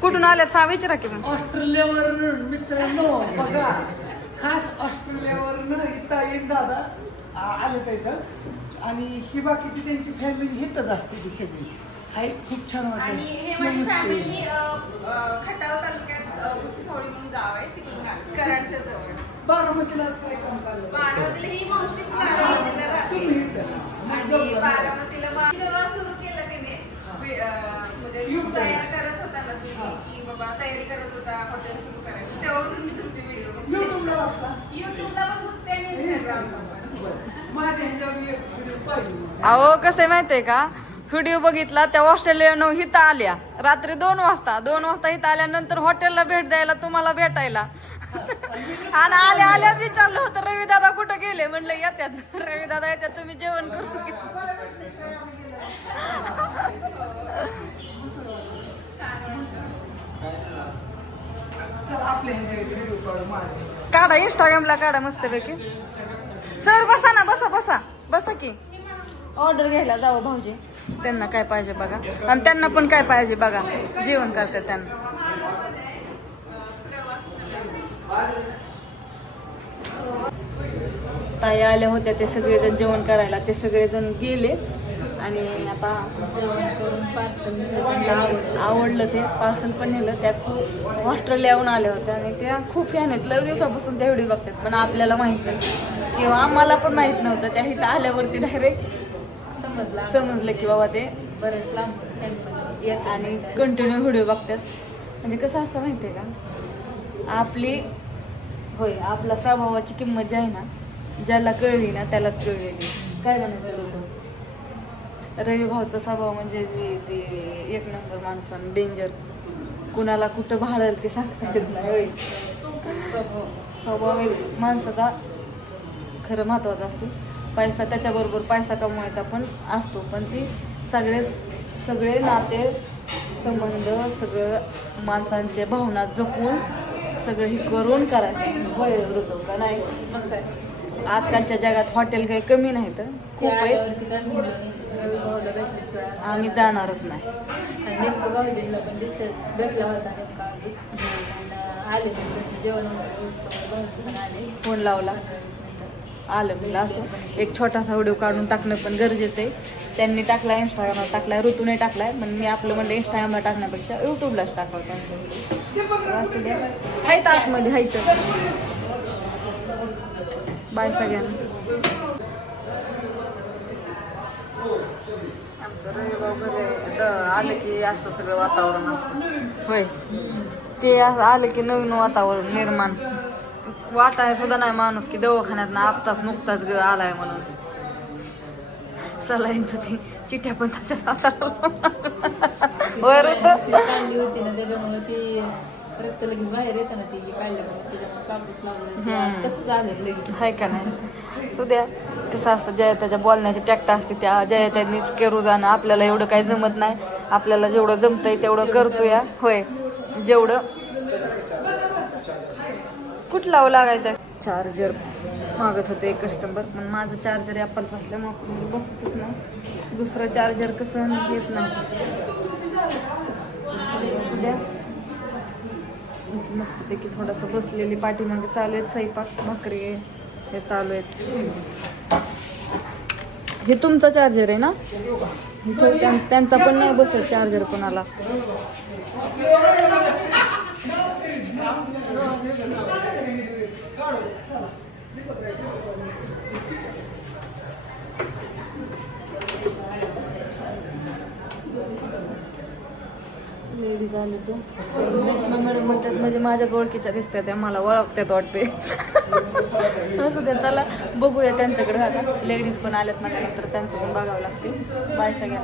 कुठून आल्यात सा विचारा की मग. ऑस्ट्रेलियावरून मित्रांनो बघा, खास ऑस्ट्रेलियावरून इथं एक दादा आले का इथं, आणि ही बाकीची त्यांची फॅमिली इथंच असते ती सगळी. हाय, खूप छान वाटतं. आणि हे माझी फॅमिली खटाव तालुक्यात उसिसोळी म्हणून गाव आहे, तिकडून आले, कराडच्या जवळ. बारामतीला काय काम करायचं? बारामतीला ही मावशी बारामतीला राहते, आणि बारामतीला जेव्हा सुरू केलं की नाही, म्हणजे तयार करत होता ना तुम्ही, की बाबा तयारी करत होता हॉटेल सुरू करायचं, तेव्हापासून मी तुमचे व्हिडिओ युट्यूबला बघता? युट्यूबला पण बघते आणि इंस्टाग्रामला पण. माझ्या ह्याच्यावर एक व्हिडिओ पाहिजे. अहो कसं माहितीये का, व्हिडिओ बघितला त्या ऑस्ट्रेलियानं हिथं आल्या रात्री 2 वाजता इथं आल्यानंतर हॉटेलला भेट द्यायला तुम्हाला भेटायला. आणि आल्याच विचारलं होतं रवी दादा कुठं गेले, म्हणलं येतात रवी दादा येतात, तुम्ही जेवण करून काढा, इंस्टाग्रामला काढा मस्तपैकी. सर बसा ना, बसा की. ऑर्डर घ्यायला जावं भाऊजी, त्यांना काय पाहिजे बघा, आणि त्यांना पण काय पाहिजे बघा, जेवण करतात त्यांना. ताई आल्या होत्या ते सगळेजण जेवण करायला, ते सगळेजण गेले आणि आता जेवण करून पार्सल आवडलं, ते पार्सल पण नेलं. त्या खूप ऑस्ट्रेलियाहून आल्या होत्या आणि त्या खूप फॅन आहेत, लय दिवसापासून त्या व्हिडिओ बघतात, पण आपल्याला माहित नाही किंवा आम्हाला पण माहित नव्हतं. त्या इथं आल्यावरती डायरेक्ट समजलं की बाबा ते बरेच लांब येत आणि कंटिन्यू व्हिडिओ बघतात. म्हणजे कसं असतं माहितीये का, आपला स्वभावाची किंमत जी आहे ना, ज्याला कळली ना त्यालाच कळलेली. काय म्हणायचं लोक, रवी भाऊचा स्वभाव म्हणजे ते एक नंबर माणसानं, डेंजर. कुणाला कुठं भाडल ते सांगता येत नाही. स्वभाव एक माणसाचा खरं महत्वाचा असतो. पैसा, त्याच्याबरोबर पैसा कमवायचा पण असतो, पण ती सगळे नाते संबंध, सगळं माणसांच्या भावना जपून सगळं हे करून करायचं. होय ऋतू का नाही? आजकालच्या जगात हॉटेल काही कमी नाही, तर खूप आहे. आम्ही जाणारच नाही. नेमकं भाऊजींना पण डिस्टर्ब भेटला होता, नेमका आले जेवण आले, फोन लावला, आलं मला. असं एक छोटासा व्हिडिओ काढून टाकणं पण गरजेचं आहे. त्यांनी टाकलाय, इंस्टाग्रामला टाकलाय, ऋतूने टाकलाय, पण मी आपलं म्हणलं इंस्टाग्रामला टाकण्यापेक्षा युट्यूबलाच टाकावं. असं द्या, हायत आतमध्ये हायत. बाय सगळ्यांना. आमचं रविभाऊ घरी आलं की असं सगळं वातावरण असतं. होय, ते असं आलं की नवीन वातावरण निर्माण वाटाय सुद्धा नाही माणूस की दवाखान्यात ना आत्ताच नुकताच आलाय म्हणून. सलाईंचं ती चिठ्ठ्या पण त्याच्यात वर काढली होती ना, त्याच्यामुळे ती रक्त लगेच बाहेर येतं ना, ती काढल्यामुळे त्याच्यामुळे कापूस लावलं, तसं झालं लगेच. हाय का नाही? सुद्या कसं असतं, ज्या त्याच्या बोलण्याची टॅक्ट असते, त्या ज्या त्यांनीच करू जाणं. आपल्याला एवढं काही जमत नाही, आपल्याला जेवढं जमतंय तेवढं करतो या. होय, जेवढं कुठला लागायचा. चार्जर मागत होते एक कस्टमर, पण माझं चार्जर ॲपलचं असल्यामुळे बघतच ना, दुसरं चार्जर कसं येत नाही. उद्या मस्तपैकी थोडंसं बसलेली पाठीमागे चालू आहेत, स्वयंपाक भाकरी हे चालू आहेत. हे तुमचा चार्जर आहे ना? त्यांचा पण नाही बसत चार्जर कोणाला. लेडीज आले तर रेश्मा मॅडम म्हणतात, म्हणजे माझ्या ओळखीच्या दिसतात, त्या मला ओळखतात वाटते. असं त्या, चला बघूया त्यांच्याकडे. आता लेडीज पण आल्यात माझ्या, तर त्यांचं पण बघावं लागते. बाय सगळ्यांना.